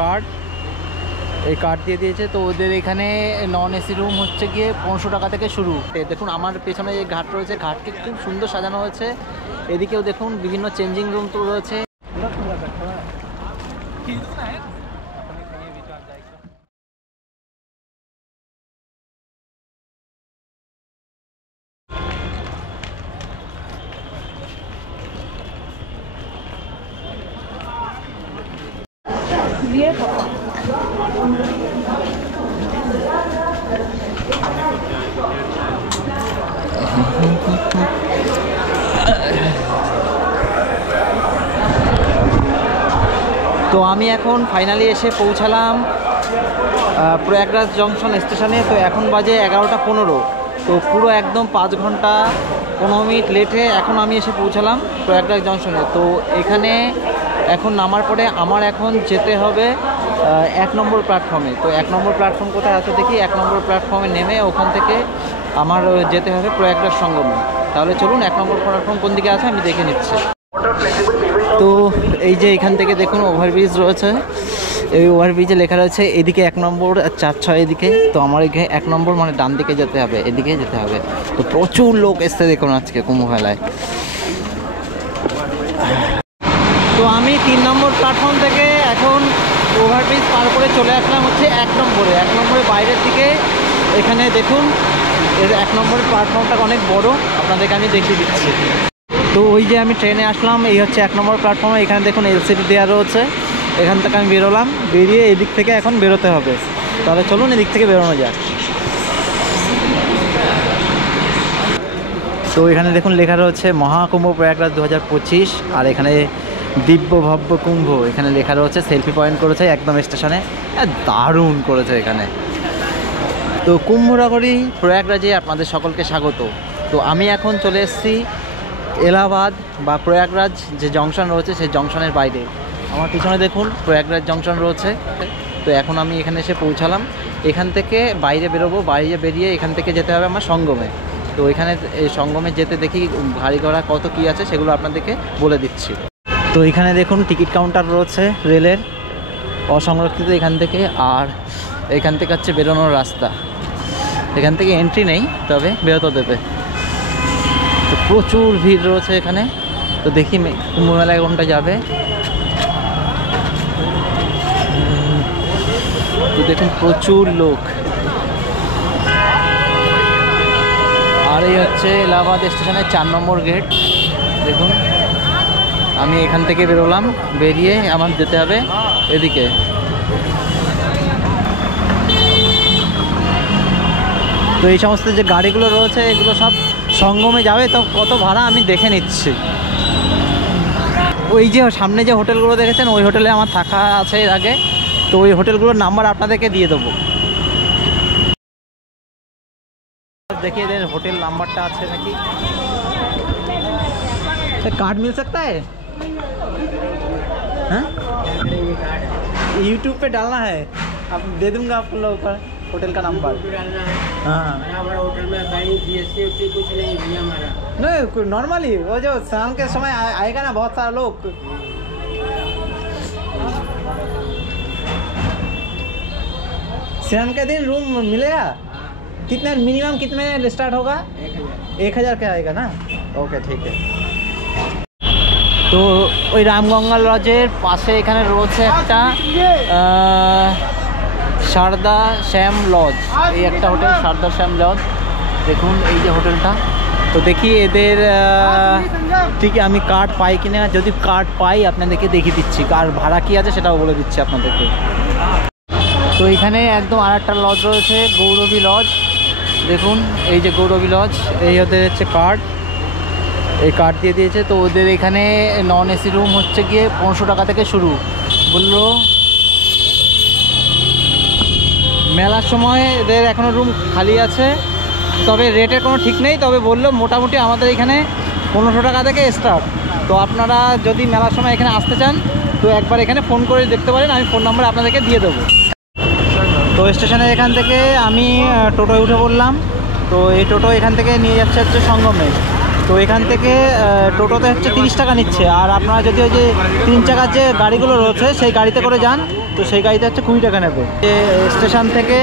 Card, এই card দিয়ে দিয়েছে। তো ওদের এখানে নন এসি রুম হচ্ছে গিয়ে 1500 টাকা থেকে শুরু। দেখুন আমার পেছনে যে ঘাট রয়েছে, ঘাটকে খুব সুন্দর সাজানো হয়েছে। এদিকেও দেখুন বিভিন্ন চেঞ্জিং রুম তো রয়েছে। তো আমি এখন ফাইনালি এসে পৌঁছালাম প্রয়াগরাজ জংশন স্টেশনে। তো এখন বাজে 11:15। তো পুরো একদম 5 ঘন্টা 15 মিনিট লেটে এখন আমি এসে পৌঁছালাম প্রয়াগরাজ জংশনে। তো এখানে এখন নামার পরে আমার এখন যেতে হবে 1 নম্বর প্ল্যাটফর্মে। তো 1 নম্বর প্ল্যাটফর্ম কোথায় আছে দেখি। 1 নম্বর প্ল্যাটফর্মে নেমে ওখান থেকে আমার যেতে হবে প্রয়াগরাজ সঙ্গমে। তাহলে চলুন 1 নম্বর প্ল্যাটফর্ম কোন দিকে আছে আমি দেখে নিচ্ছি। তো এই যে এখান থেকে দেখুন ওভারব্রিজ রয়েছে। এই ওভারব্রিজে লেখা রয়েছে এদিকে 1 নম্বর 4-6 এদিকে। তো আমার এখানে 1 নম্বর মানে ডান দিকে যেতে হবে, এদিকে যেতে হবে। তো প্রচুর লোক এসছে দেখুন আজকে কুম্ভ মেলায়। তো আমি 3 নম্বর প্ল্যাটফর্ম থেকে এখন ওভারব্রিজ পার করে চলে আসলাম হচ্ছে 1 নম্বরে। 1 নম্বরে বাইরের দিকে এখানে দেখুন এর 1 নম্বরের প্ল্যাটফর্মটা অনেক বড়, আপনাদেরকে আমি দেখিয়ে দিচ্ছি। তো ওই যে আমি ট্রেনে আসলাম, এই হচ্ছে 1 নম্বর প্ল্যাটফর্মে। এখানে দেখুন এলসিডি দেওয়া রয়েছে। এখান থেকে আমি বেরোলাম, বেরিয়ে এদিক থেকে এখন বেরোতে হবে। তাহলে চলুন এদিক থেকে বেরোনো যাক। তো এখানে দেখুন লেখা রয়েছে মহাকুম্ভ প্রয়াগরাজ 2025। আর এখানে দিব্য ভব্য কুম্ভ এখানে লেখা রয়েছে। সেলফি পয়েন্ট করেছে একদম স্টেশনে, দারুণ করেছে এখানে। তো কুম্ভনগরী প্রয়াগরাজে আপনাদের সকলকে স্বাগত। তো আমি এখন চলে এসেছি এলাহাবাদ বা প্রয়াগরাজ যে জংশন রয়েছে সেই জংশনের বাইরে। আমার পিছনে দেখুন প্রয়াগরাজ জংশন রয়েছে। তো এখন আমি এখানে এসে পৌঁছালাম। এখান থেকে বাইরে বেরোবো, বাইরে বেরিয়ে এখান থেকে যেতে হবে আমার সঙ্গমে। তো এখানে এই সঙ্গমে যেতে দেখি গাড়ি ঘোড়া কত কী আছে সেগুলো আপনাদেরকে বলে দিচ্ছি। তো এখানে দেখুন টিকিট কাউন্টার রয়েছে রেলের অসংরক্ষিত এখান থেকে। আর এখান থেকে হচ্ছে বেরোনোর রাস্তা। এখান থেকে এন্ট্রি নেই, তবে বেরোতে দেবে। তো প্রচুর ভিড় রয়েছে এখানে। তো দেখি কুম্ভ মেলায় কোনটা যাবে। তো দেখুন প্রচুর লোক। আর এই হচ্ছে এলাহাবাদ স্টেশনের 4 নম্বর গেট। দেখুন আমি এখান থেকে বেরোলাম, বেরিয়ে আমার যেতে হবে এদিকে। তো এই সমস্ত যে গাড়িগুলো রয়েছে এগুলো সব সঙ্গমে যাবে। তো কত ভাড়া আমি দেখে নিচ্ছি। ওই যে সামনে যে হোটেলগুলো দেখেছেন ওই হোটেলে আমার থাকা আছে এর আগে। তো ওই হোটেলগুলোর নাম্বার আপনাদেরকে দিয়ে দেবো। देखिए इधर होटल नंबरটা আছে নাকি। कार्ड मिल सकता है? हाँ यूट्यूब पे डालना है, आप दे दूंगा आप लोगों का होटल का नंबर। हाँ होटल में कुछ नहीं भैया हमारा। नहीं नॉर्मली वो जो शाम के समय आएगा ना बहुत सारे लोग। शाम के दिन रूम मिलेगा? कितने मिनिमम कितने स्टार्ट होगा? 1000 का आएगा ना। ओके ठीक है। तो ওই রামগঙ্গা লজের পাশে এখানে রয়েছে একটা সারদা শ্যাম লজ। এই একটা হোটেল সারদা শ্যাম লজ। দেখুন এই যে হোটেলটা। তো দেখি এদের ঠিক আমি কার্ড পাই কিনা। যদি কার্ড পাই আপনাদেরকে দেখিয়ে দিচ্ছি। কার ভাড়া কী আছে সেটাও বলে দিচ্ছি আপনাদেরকে। তো এখানে একদম আর একটা লজ রয়েছে গৌরবী লজ। দেখুন এই যে গৌরবী লজ, এই ওদের হচ্ছে কার্ড, এই কার্ড দিয়ে দিয়েছে। তো ওদের এখানে নন এসি রুম হচ্ছে গিয়ে 1500 টাকা থেকে শুরু। বললো মেলার সময় এদের এখনও রুম খালি আছে, তবে রেটের কোনো ঠিক নেই। তবে বললো মোটামুটি আমাদের এখানে 1500 টাকা থেকে স্টার্ট। তো আপনারা যদি মেলার সময় এখানে আসতে চান তো একবার এখানে ফোন করে দেখতে পারেন, আমি ফোন নাম্বার আপনাদেরকে দিয়ে দেবো। তো স্টেশনের এখান থেকে আমি টোটোয় উঠে পড়লাম। তো এই টোটো এখান থেকে নিয়ে যাচ্ছে হচ্ছে সঙ্গমে। তো এখান থেকে টোটোতে হচ্ছে 30 টাকা নিচ্ছে, আর আপনারা যদি ওই যে 3 চাকার যে গাড়িগুলো রয়েছে সেই গাড়িতে করে যান তো সেই গাড়িতে হচ্ছে 20 টাকা নেবে। স্টেশন থেকে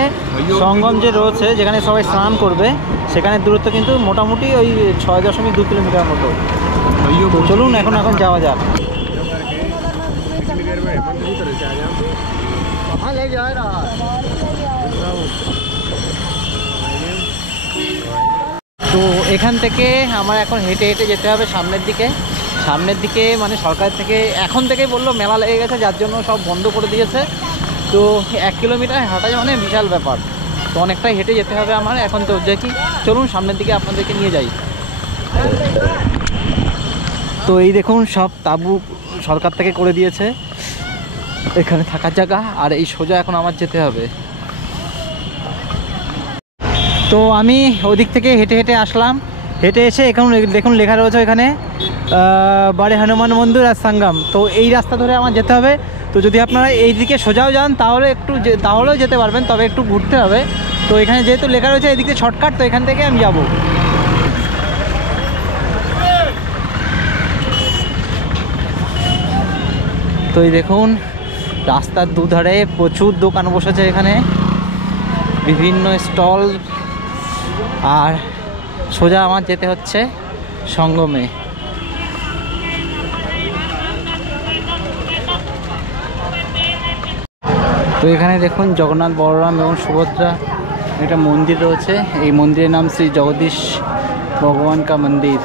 সঙ্গম যে রয়েছে যেখানে সবাই স্নান করবে সেখানে দূরত্ব কিন্তু মোটামুটি ওই 6.2 কিলোমিটার মতো। তো চলুন এখন যাওয়া যাক। তো এখান থেকে আমার এখন হেঁটে হেঁটে যেতে হবে সামনের দিকে। মানে সরকার থেকে এখন থেকে বললো মেলা লেগে গেছে, যার জন্য সব বন্ধ করে দিয়েছে। তো 1 কিলোমিটার হাঁটা মানে বিশাল ব্যাপার, তো অনেকটাই হেঁটে যেতে হবে আমার এখন। তো দেখি চলুন সামনের দিকে আপনাদেরকে নিয়ে যাই। তো এই দেখুন সব তাঁবু সরকার থেকে করে দিয়েছে, এখানে থাকার জায়গা। আর এই সোজা এখন আমার যেতে হবে। তো আমি ওদিক থেকে হেঁটে হেঁটে আসলাম। হেঁটে এসে এখন দেখুন লেখা রয়েছে এখানে বাড়ি হনুমান মন্দির আর সঙ্গম। তো এই রাস্তা ধরে আমার যেতে হবে। তো যদি আপনারা এই দিকে সোজাও যান তাহলেও যেতে পারবেন, তবে একটু ঘুরতে হবে। তো এখানে যেহেতু লেখা রয়েছে এই দিকে শর্টকাট, তো এখান থেকে আমি যাব। তো এই দেখুন রাস্তার দুধারে প্রচুর দোকান বসেছে এখানে, বিভিন্ন স্টল। আর সোজা আমার যেতে হচ্ছে সঙ্গমে। তো এখানে দেখুন জগন্নাথ বলরাম এবং সুভদ্রা একটা মন্দির রয়েছে। এই মন্দিরের নাম শ্রী জগদীশ ভগবান কা মন্দির।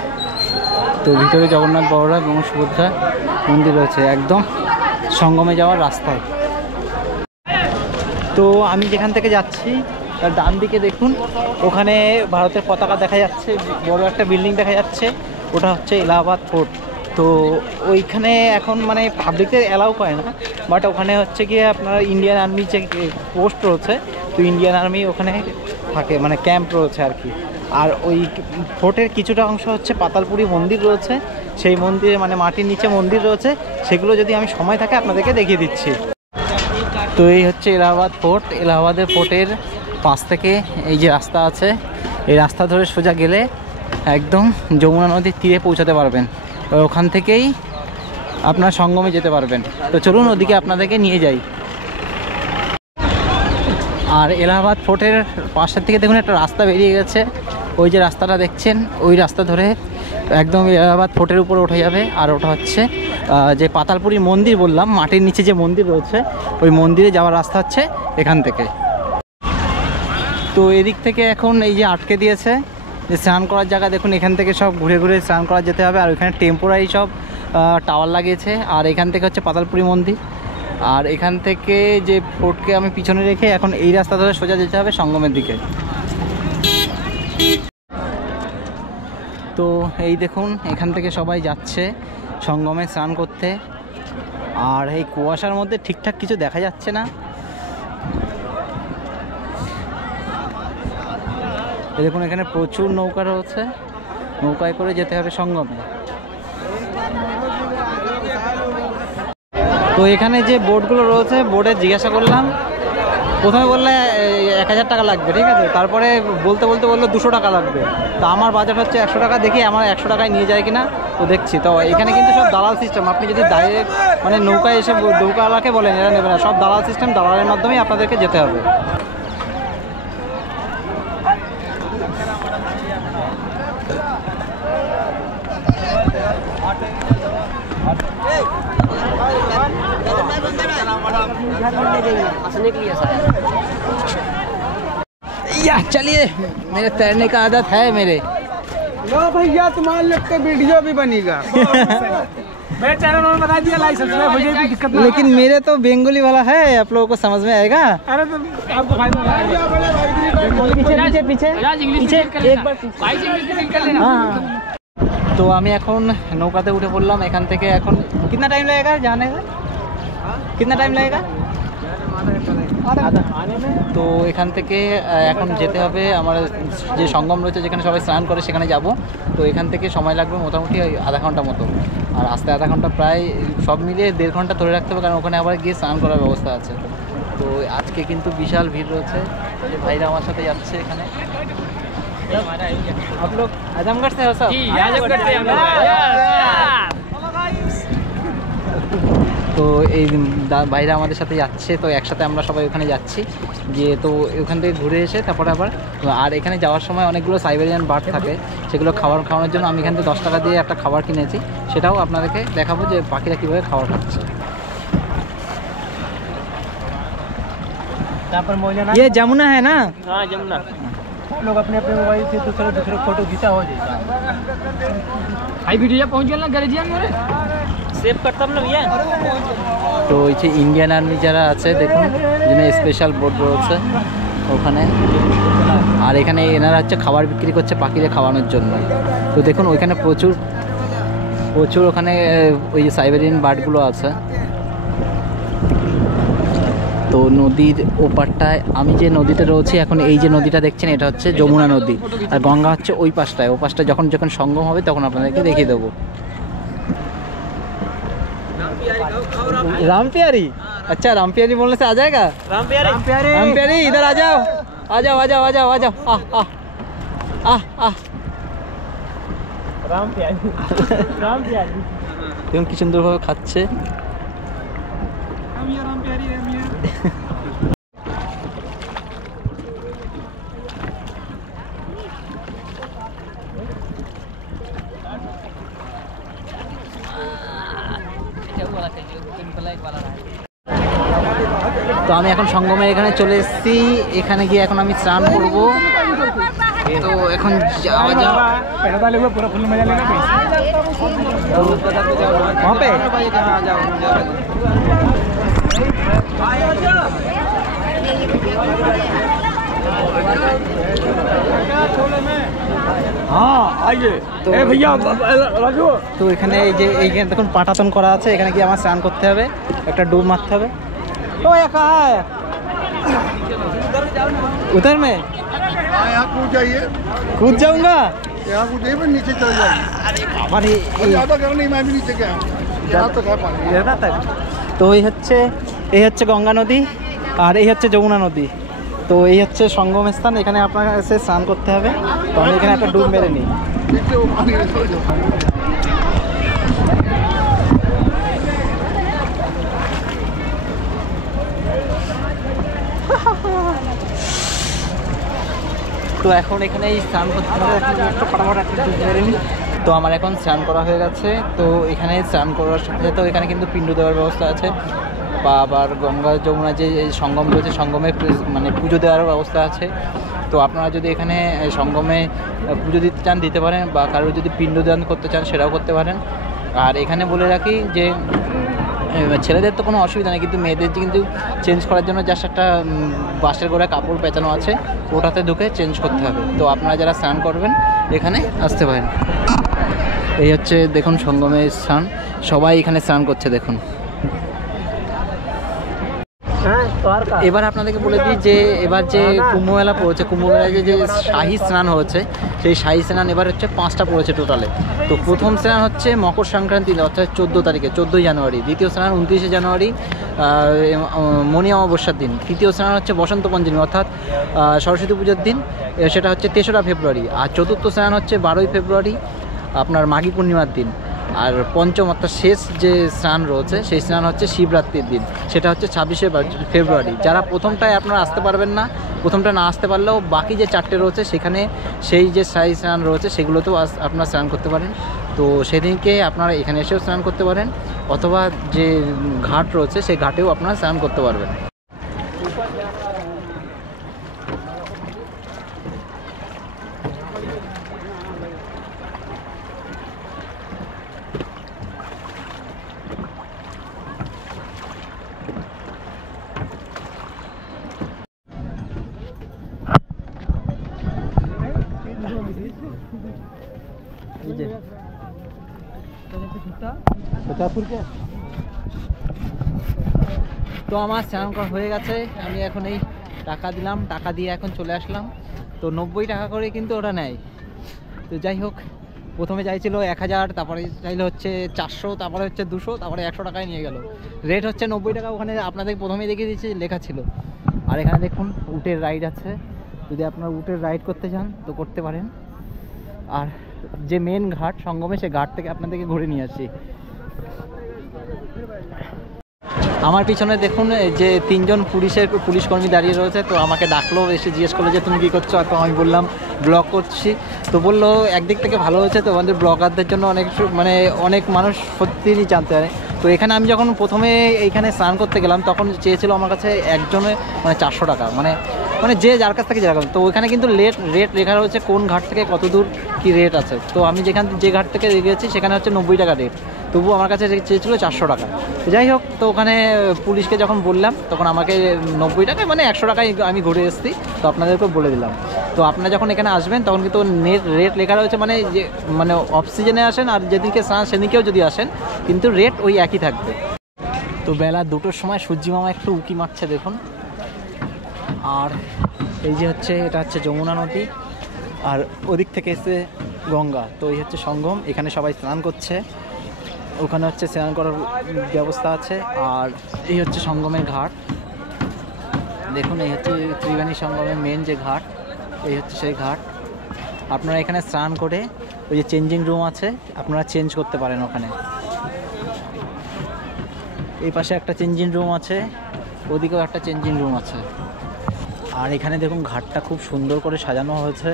তো ভিতরে জগন্নাথ বলরাম এবং সুভদ্রা মন্দির রয়েছে একদম সঙ্গমে যাওয়ার রাস্তায়। তো আমি যেখান থেকে যাচ্ছি তার ডান দিকে দেখুন ওখানে ভারতের পতাকা দেখা যাচ্ছে, বড় একটা বিল্ডিং দেখা যাচ্ছে, ওটা হচ্ছে এলাহাবাদ ফোর্ট। তো ওইখানে এখন মানে পাবলিকদের অ্যালাউ করে না, বাট ওখানে হচ্ছে গিয়ে আপনার ইন্ডিয়ান আর্মি যে পোস্ট রয়েছে, তো ইন্ডিয়ান আর্মি ওখানে থাকে, মানে ক্যাম্প রয়েছে আর কি। আর ওই ফোর্টের কিছুটা অংশ হচ্ছে পাতালপুরি মন্দির রয়েছে, সেই মন্দিরে মানে মাটির নিচে মন্দির রয়েছে, সেগুলো যদি আমি সময় থাকে আপনাদেরকে দেখিয়ে দিচ্ছি। তো এই হচ্ছে এলাহাবাদ ফোর্ট। এলাহাবাদের ফোর্টের পাশ থেকে এই যে রাস্তা আছে, এই রাস্তা ধরে সোজা গেলে একদম যমুনা নদীর তীরে পৌঁছাতে পারবেন, ওখান থেকেই আপনার সঙ্গমে যেতে পারবেন। তো চলুন ওদিকে আপনাদেরকে নিয়ে যাই। আর এলাহাবাদ ফোর্টের পাশের থেকে দেখুন একটা রাস্তা বেরিয়ে গেছে, ওই যে রাস্তাটা দেখছেন ওই রাস্তা ধরে একদম এলাহাবাদ ফোর্টের উপরে উঠে যাবে। আর ওটা হচ্ছে যে পাতালপুরি মন্দির বললাম, মাটির নিচে যে মন্দির রয়েছে, ওই মন্দিরে যাওয়ার রাস্তা হচ্ছে এখান থেকে। তো এদিক থেকে এখন এই যে আটকে দিয়েছে যে স্নান করার জায়গা, দেখুন এখান থেকে সব ঘুরে ঘুরে স্নান করা যেতে হবে। আর ওইখানে টেম্পোরারি সব টাওয়ার লাগিয়েছে। আর এখান থেকে হচ্ছে পাতালপুরি মন্দির। আর এখান থেকে যে ফোর্টকে আমি পিছনে রেখে এখন এই রাস্তা ধরে সোজা যেতে হবে সঙ্গমের দিকে। তো এই দেখুন এখান থেকে সবাই যাচ্ছে সঙ্গমে স্নান করতে। আর এই কুয়াশার মধ্যে ঠিকঠাক কিছু দেখা যাচ্ছে না। দেখুন এখানে প্রচুর নৌকা রয়েছে, নৌকায় করে যেতে হবে সঙ্গমে। তো এখানে যে বোটগুলো রয়েছে, বোটে জিজ্ঞাসা করলাম, প্রথমে বললে 1000 টাকা লাগবে, ঠিক আছে। তারপরে বলতে বললো 200 টাকা লাগবে। তো আমার বাজেট হচ্ছে 100 টাকা, দেখি আমার 100 টাকায় নিয়ে যায় কিনা, তো দেখছি। তো এখানে কিন্তু সব দালাল সিস্টেম, আপনি যদি ডাইরেক্ট মানে নৌকায় এসে নৌকাওয়ালাকে বলেন এরা নেবে না, সব দালাল সিস্টেম, দালালের মাধ্যমেই আপনাদেরকে যেতে হবে। चलिए, मेरे तैरने का आदत है मेरे। लो भैया तुम्हारे लोग का वीडियो भी बनेगा। मैं चैनल में बता दिया लाइसेंस में, मुझे भी दिक्कत नहीं। लेकिन मेरे तो बेंगोली वाला है, आप लोगों को समझ में आएगा। अरे तो आपको फायदा पीछे पीछे पीछे पीछे एक बार हाँ। तो আমি এখন নৌকাতে উঠে পড়লাম। এখান থেকে এখন कितना टाइम लगेगा जाने का, कितना टाइम लगेगा? তো এখান থেকে এখন যেতে হবে আমার যে সঙ্গম রয়েছে যেখানে সবাই স্নান করে সেখানে যাব। তো এখান থেকে সময় লাগবে মোটামুটি ওই আধা ঘন্টা মতো, আর আসতে আধা ঘন্টা, প্রায় সব মিলিয়ে 1.5 ঘন্টা ধরে রাখতে হবে, কারণ ওখানে আবার গিয়ে স্নান করার ব্যবস্থা আছে। তো আজকে কিন্তু বিশাল ভিড় রয়েছে, যে ভাইরা আমার সাথে যাচ্ছে এখানে। आप लोग आजमगढ़ से हो सब? आजमगढ़ से हम लोग। তো এই ভাইরা আমাদের সাথে যাচ্ছে, তো একসাথে আমরা সবাই ওখানে যাচ্ছি, গিয়ে তো ওখান থেকে ঘুরে এসে তারপরে আবার, আর এখানে যাওয়ার সময় অনেকগুলো সাইবেরিয়ান বার্ড থাকে, সেগুলো খাওয়ানোর জন্য আমি এখান থেকে 10 টাকা দিয়ে একটা খাবার কিনেছি, সেটাও আপনাদেরকে দেখাবো যে পাখিরা কীভাবে খাবার খাচ্ছে। ये जमुना है ना? हाँ जमुना। लोग अपने अपने मोबाइल से दूसरे फोटो खींचा हो जाएगा। हाई वीडियो पहुंच गया ना गैरेजियन में सेव करता हम लोग ये। তো এই যে ইন্ডিয়ান আর্মি যারা আছে দেখুন, যিনি স্পেশাল বোর্ড রয়েছে ওখানে, আর এখানে এনারা হচ্ছে খাবার বিক্রি করছে পাখিদের খাওয়ানোর জন্য। তো দেখুন ওইখানে প্রচুর ওখানে ওই সাইবেরিয়ান বার্ডগুলো আছে। তো নদীর ওপারটায় আমি যে নদীতে রয়েছি এখন, এই যে নদীটা দেখছেন এটা হচ্ছে যমুনা নদী, আর গঙ্গা হচ্ছে ওই পাশটায়। ও পাশটা যখন সঙ্গম হবে তখন আপনাদেরকে দেখিয়ে দেবো। रामप्यारी, अच्छा रामप्यारी बोलने से आ जाएगा? रामप्यारी इधर आ जाओ, आ जाओ आ जाओ आ जाओ आ जाओ, रामप्यारी দেখুন কি সুন্দরভাবে খাচ্ছে। তো আমি এখন সঙ্গমের এখানে চলে এসেছি, এখানে গিয়ে এখন আমি স্নান করব। তো এখন যাওয়া যাও पूरा फुल मजा लेना वहाँ पे। हाँ आइए तो भैया राजू। তো এখানে এই যে এইখানে দেখুন পাটাতন করা আছে, এখানে গিয়ে আমার স্নান করতে হবে, একটা ডুব মারতে হবে। ও একা उधर में यहाँ कूद जाइए, कूद जाऊंगा। यहाँ कूद जाइए, नीचे चले जाइए। আমার ज़्यादा गहरा नहीं, मैं भी नीचे गया हूँ, यहाँ तक है पानी। তো এই হচ্ছে গঙ্গা নদী, আর এই হচ্ছে যমুনা নদী। তো এই হচ্ছে সঙ্গম স্থান, এখানে আপনার এসে স্নান করতে হবে। তো আমি এখানে একটা ডুব মেরে নিই। नीचे वो पानी में चले जाओ। তো এখন এখানে স্নান করতে হবে, এখন একটু ফটাফট একটা ডুব মেরে নিই। তো আমার এখন স্নান করা হয়ে গেছে। তো এখানে স্নান করার সাথে সাথে এখানে কিন্তু পিণ্ড দেওয়ার ব্যবস্থা আছে, বা আবার গঙ্গা যমুনা যে সঙ্গম রয়েছে সঙ্গমে মানে পুজো দেওয়ার ব্যবস্থা আছে। তো আপনারা যদি এখানে সঙ্গমে পুজো দিতে চান দিতে পারেন, বা কারোর যদি পিণ্ডদান করতে চান সেটাও করতে পারেন। আর এখানে বলে রাখি যে ছেলেদের তো কোনো অসুবিধা নেই, কিন্তু মেয়েদের কিন্তু চেঞ্জ করার জন্য জাস্ট একটা বাঁশের গোড়ায় কাপড় পেঁচানো আছে, ওটাতে ঢুকে চেঞ্জ করতে হবে। তো আপনারা যারা স্নান করবেন এখানে আসতে পারেন। এই হচ্ছে দেখুন সঙ্গমের স্নান, সবাই এখানে স্নান করছে দেখুন। এবার আপনাদেরকে বলে দিই যে এবার যে কুম্ভমেলা পড়েছে, কুম্ভমেলায় যে শাহী স্নান হয়েছে, সেই শাহী স্নান এবার হচ্ছে 5টা পড়েছে টোটালে। তো প্রথম স্নান হচ্ছে মকর সংক্রান্তি অর্থাৎ 14 তারিখে, 14ই জানুয়ারি। দ্বিতীয় স্নান 29শে জানুয়ারি মণি অমাবস্যার দিন। তৃতীয় স্নান হচ্ছে বসন্ত পঞ্চমী অর্থাৎ সরস্বতী পুজোর দিন, সেটা হচ্ছে 3রা ফেব্রুয়ারি। আর চতুর্থ স্নান হচ্ছে 12ই ফেব্রুয়ারি আপনার মাঘী পূর্ণিমার দিন। আর পঞ্চম অর্থাৎ শেষ যে স্নান রয়েছে সেই স্নান হচ্ছে শিবরাত্রির দিন, সেটা হচ্ছে 26শে ফেব্রুয়ারি। যারা প্রথমটায় আপনারা আসতে পারবেন না, প্রথমটা না আসতে পারলেও বাকি যে 4টে রয়েছে সেখানে সেই যে শাহী স্নান রয়েছে সেগুলোতেও আপনারা স্নান করতে পারেন। তো সেদিনকে আপনারা এখানে এসেও স্নান করতে পারেন, অথবা যে ঘাট রয়েছে সেই ঘাটেও আপনারা স্নান করতে পারবেন। पचास रुपया তো আমার স্নান করা হয়ে গেছে, আমি এখন এই টাকা দিলাম, টাকা দিয়ে এখন চলে আসলাম। তো 90 টাকা করে কিন্তু ওরা নেয়। তো যাই হোক, প্রথমে চাইছিল 1000, তারপরে চাইলে হচ্ছে 400, তারপরে হচ্ছে 200, তারপরে 100 টাকায় নিয়ে গেল। রেট হচ্ছে 90 টাকা। ওখানে আপনাদের প্রথমেই দেখিয়ে দিচ্ছি লেখা ছিল। আর এখানে দেখুন উটের রাইড আছে, যদি আপনারা উটের রাইড করতে চান তো করতে পারেন। আর যে মেন ঘাট সঙ্গমে, সে ঘাট থেকে আপনাদেরকে ঘুরে নিয়ে আসছি। আমার পিছনে দেখুন যে 3 জন পুলিশ কর্মী দাঁড়িয়ে রয়েছে। তো আমাকে ডাকলো, এসে জিজ্ঞেস করলো যে তুমি কী করছো। তো আমি বললাম ব্লগ করছি। তো বললো একদিক থেকে ভালো হয়েছে, তো আমাদের ব্লগারদের জন্য অনেক মানুষ সত্যিই জানতে পারে। তো এখানে আমি যখন প্রথমে এইখানে স্নান করতে গেলাম, তখন চেয়েছিল আমার কাছে একজনে 400 টাকা, মানে যে যার কাছ থেকে যেরকম। তো ওইখানে কিন্তু রেট লেখা রয়েছে কোন ঘাট থেকে কত দূর কী রেট আছে। তো আমি যে ঘাট থেকে গেছি সেখানে হচ্ছে 90 টাকা রেট, তবু আমার কাছে চেয়েছিল 400 টাকা। তো যাই হোক, তো ওখানে পুলিশকে যখন বললাম তখন আমাকে 90 টাকায় 100 টাকায় আমি ঘুরে এসেছি। তো আপনাদেরকেও বলে দিলাম। তো আপনারা যখন এখানে আসবেন তখন কিন্তু রেট লেখা রয়েছে, অফ সিজনে আসেন আর যেদিনকে স্নান সেদিনকেও যদি আসেন কিন্তু রেট ওই একই থাকবে। তো বেলা 2টোর সময় সূর্যি মামা একটু উঁকি মারছে দেখুন। আর এই যে এটা হচ্ছে যমুনা নদী, আর ওদিক থেকে এসে গঙ্গা। তো এই হচ্ছে সঙ্গম, এখানে সবাই স্নান করছে। ওখানে হচ্ছে স্নান করার ব্যবস্থা আছে। আর এই হচ্ছে সঙ্গমের ঘাট দেখুন। এই হচ্ছে ত্রিবেণী সঙ্গমের মেন যে ঘাট, এই হচ্ছে সেই ঘাট। আপনারা এখানে স্নান করে ওই যে চেঞ্জিং রুম আছে, আপনারা চেঞ্জ করতে পারেন ওখানে। এই পাশে একটা চেঞ্জিং রুম আছে, ওদিকেও একটা চেঞ্জিং রুম আছে। আর এখানে দেখুন ঘাটটা খুব সুন্দর করে সাজানো হয়েছে।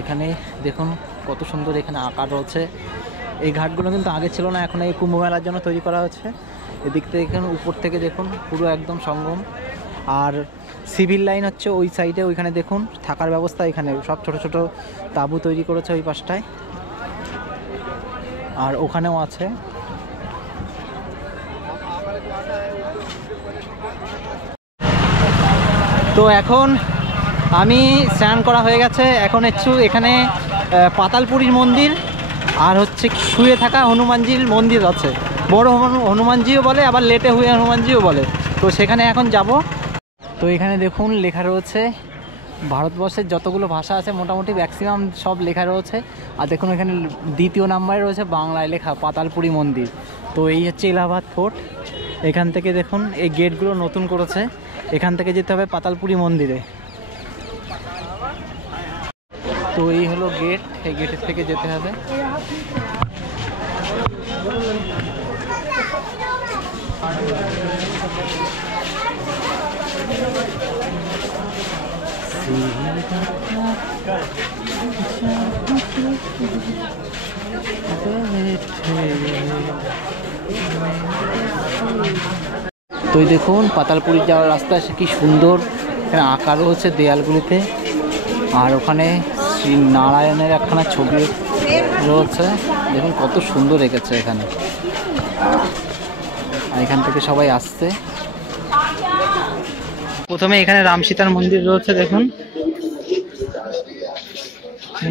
এখানে দেখুন কত সুন্দর এখানে আঁকা রয়েছে। এই ঘাটগুলো কিন্তু আগে ছিল না, এখন এই কুম্ভ মেলার জন্য তৈরি করা হয়েছে। এদিক থেকে এখানে উপর থেকে দেখুন পুরো একদম সঙ্গম। আর সিভিল লাইন হচ্ছে ওই সাইডে, ওইখানে দেখুন থাকার ব্যবস্থা, এখানে সব ছোট ছোট তাঁবু তৈরি করেছে ওই পাশটায়। আর ওখানেও আছে। তো এখন আমি স্নান করা হয়ে গেছে, এখন এখানে পাতালপুরীর মন্দির আর হচ্ছে শুয়ে থাকা হনুমানজির মন্দির আছে। বড় হনুমানজিও বলে, আবার লেটে হুয়ে হনুমানজিও বলে। তো সেখানে এখন যাব। তো এখানে দেখুন লেখা রয়েছে ভারতবর্ষের যতগুলো ভাষা আছে মোটামুটি ম্যাক্সিমাম সব লেখা রয়েছে। আর দেখুন এখানে 2য় নাম্বারে রয়েছে বাংলায় লেখা পাতালপুরী মন্দির। তো এই হচ্ছে এলাহাবাদ ফোর্ট। এখান থেকে দেখুন এই গেটগুলো নতুন করেছে, এখান থেকে যেতে হবে পাতালপুরী মন্দিরে। তো এই হলো গেট, এই গেটের থেকে যেতে হবে। তো এই দেখুন পাতালপুরি যাওয়ার রাস্তা কি সুন্দর, এখানে আঁকা রয়েছে দেয়ালগুলিতে। আর ওখানে শ্রী নারায়ণের একখানা ছবি রয়েছে, দেখুন কত সুন্দর রেখেছে এখানে। আর এখান থেকে সবাই আসছে। প্রথমে এখানে রাম সীতার মন্দির রয়েছে, দেখুন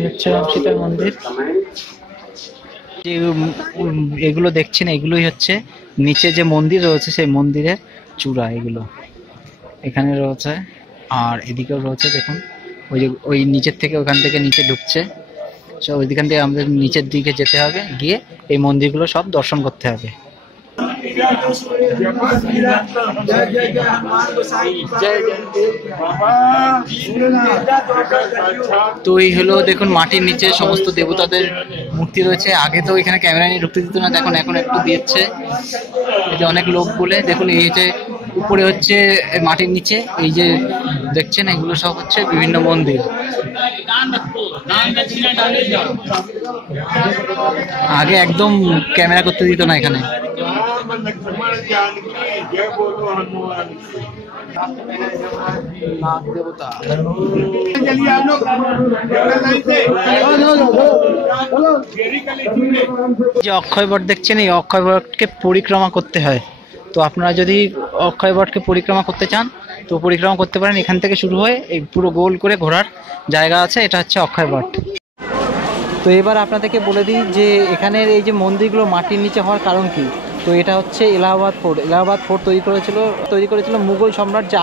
হচ্ছে রাম সীতার মন্দির। যে এগুলো দেখছেন এগুলোই হচ্ছে নিচে যে মন্দির রয়েছে সেই মন্দিরের চূড়া, এগুলো এখানে রয়েছে। আর এদিকেও রয়েছে দেখুন, ওই নিচের থেকে ওখান থেকে নিচে ঢুকছে। সব ওইখান থেকে আমাদের নিচের দিকে যেতে হবে, গিয়ে এই মন্দিরগুলো সব দর্শন করতে হবে। তো এই হলো দেখুন মাটির নিচে সমস্ত দেবতাদের মূর্তি রয়েছে। আগে তো এখানে ক্যামেরা নিয়ে ঢুকতে দিত না, এখন একটু দিচ্ছে। এই যে অনেক লোক বলে দেখুন, এই যে উপরে হচ্ছে মাটির নিচে এই যে দেখছেন এগুলো সব হচ্ছে বিভিন্ন মন্দির। আগে একদম ক্যামেরা করতে দিত না এখানে। যে অক্ষয় বট দেখছেন, এই অক্ষয় বটকে পরিক্রমা করতে হয়। তো আপনারা যদি অক্ষয় বটকে পরিক্রমা করতে চান তো পরিক্রমা করতে পারেন। এখান থেকে শুরু হয়ে এই পুরো গোল করে ঘোরার জায়গা আছে, এটা হচ্ছে অক্ষয় বট। তো এবার আপনাদেরকে বলে দিই যে এখানের এই যে মন্দিরগুলো মাটির নিচে হওয়ার কারণ কি। তো এটা হচ্ছে এলাহাবাদ ফোর্ট। এলাহাবাদ ফোর্ট তৈরি করেছিল মুঘল সম্রাট যে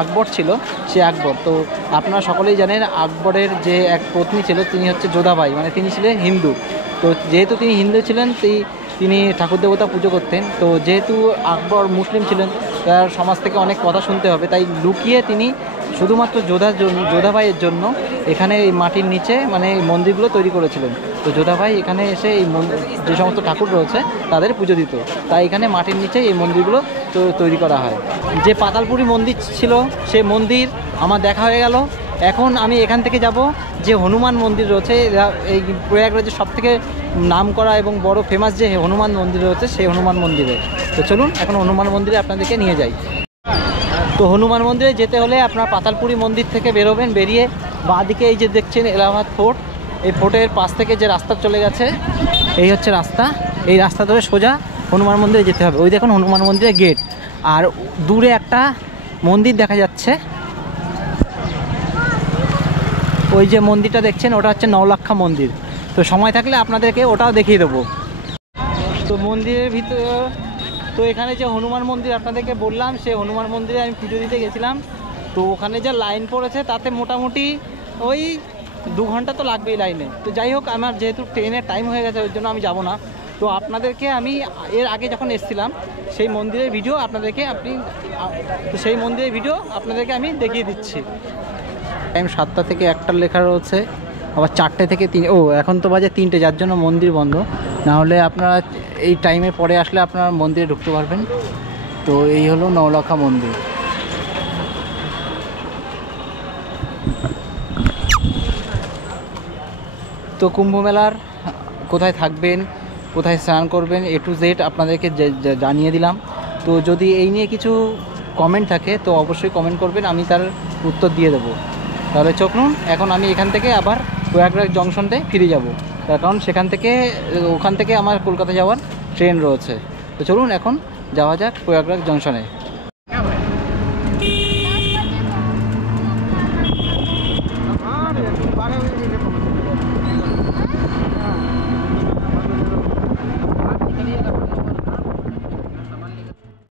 আকবর ছিল, সে আকবর। তো আপনারা সকলেই জানেন আকবরের যে এক পত্নী ছিল তিনি হচ্ছে যোধাবাই, মানে তিনি ছিলেন হিন্দু। তো যেহেতু তিনি হিন্দু ছিলেন তিনি ঠাকুর দেবতা পুজো করতেন। তো যেহেতু আকবর মুসলিম ছিলেন, তার সমাজ থেকে অনেক কথা শুনতে হবে, তাই লুকিয়ে তিনি শুধুমাত্র যোধাবাইয়ের জন্য এখানে এই মাটির নিচে মানে এই মন্দিরগুলো তৈরি করেছিলেন। তো যোধাবাই এখানে এসে এই যে সমস্ত ঠাকুর রয়েছে তাদের পুজো দিত, তাই এখানে মাটির নিচে এই মন্দিরগুলো তৈরি করা হয়। যে পাতালপুরি মন্দির ছিল সেই মন্দির আমার দেখা হয়ে গেল। এখন আমি এখান থেকে যাব যে হনুমান মন্দির রয়েছে এই প্রয়াগরাজের সবথেকে নাম করা এবং বড় ফেমাস যে হনুমান মন্দির রয়েছে সেই হনুমান মন্দিরে। তো চলুন এখন হনুমান মন্দিরে আপনাদেরকে নিয়ে যাই। তো হনুমান মন্দিরে যেতে হলে আপনার পাতালপুরি মন্দির থেকে বেরোবেন, বেরিয়ে বাঁদিকে এই যে দেখছেন এলাহাবাদ ফোর্ট, এই ফোর্টের পাশ থেকে যে রাস্তা চলে গেছে এই হচ্ছে রাস্তা, এই রাস্তা ধরে সোজা হনুমান মন্দিরে যেতে হবে। ওই দেখুন হনুমান মন্দিরের গেট, আর দূরে একটা মন্দির দেখা যাচ্ছে, ওই যে মন্দিরটা দেখছেন ওটা হচ্ছে নওলাক্ষা মন্দির। তো সময় থাকলে আপনাদেরকে ওটাও দেখিয়ে দেবো। তো মন্দিরের ভিতরে, তো এখানে যে হনুমান মন্দির আপনাদেরকে বললাম, সেই হনুমান মন্দিরে আমি পুজো দিতে গেছিলাম। তো ওখানে যা লাইন পড়েছে তাতে মোটামুটি ওই 2 ঘন্টা তো লাগবেই লাইনে। তো যাই হোক, আমার যেহেতু ট্রেনের টাইম হয়ে গেছে ওই জন্য আমি যাব না। তো আপনাদেরকে আমি এর আগে যখন এসেছিলাম সেই মন্দিরের ভিডিও আপনাদেরকে আমি দেখিয়ে দিচ্ছি। টাইম 7টা থেকে 1টার লেখা রয়েছে, আবার 4টে থেকে 3, এখন তো বাজে 3টে, যার জন্য মন্দির বন্ধ। না হলে আপনারা এই টাইমের পরে আসলে আপনারা মন্দিরে ঢুকতে পারবেন। তো এই হলো নওলাখা মন্দির। তো কুম্ভ মেলার কোথায় থাকবেন, কোথায় স্নান করবেন, A to Z আপনাদেরকে জানিয়ে দিলাম। তো যদি এই নিয়ে কিছু কমেন্ট থাকে তো অবশ্যই কমেন্ট করবেন, আমি তার উত্তর দিয়ে দেবো। তাহলে চলুন এখন আমি এখান থেকে আবার প্রয়াগরাজ জংশনতে ফিরে যাব, তার কারণ ওখান থেকে আমার কলকাতা যাওয়ার ট্রেন রয়েছে। তো চলুন এখন যাওয়া যাক প্রয়াগরাজ জংশনে।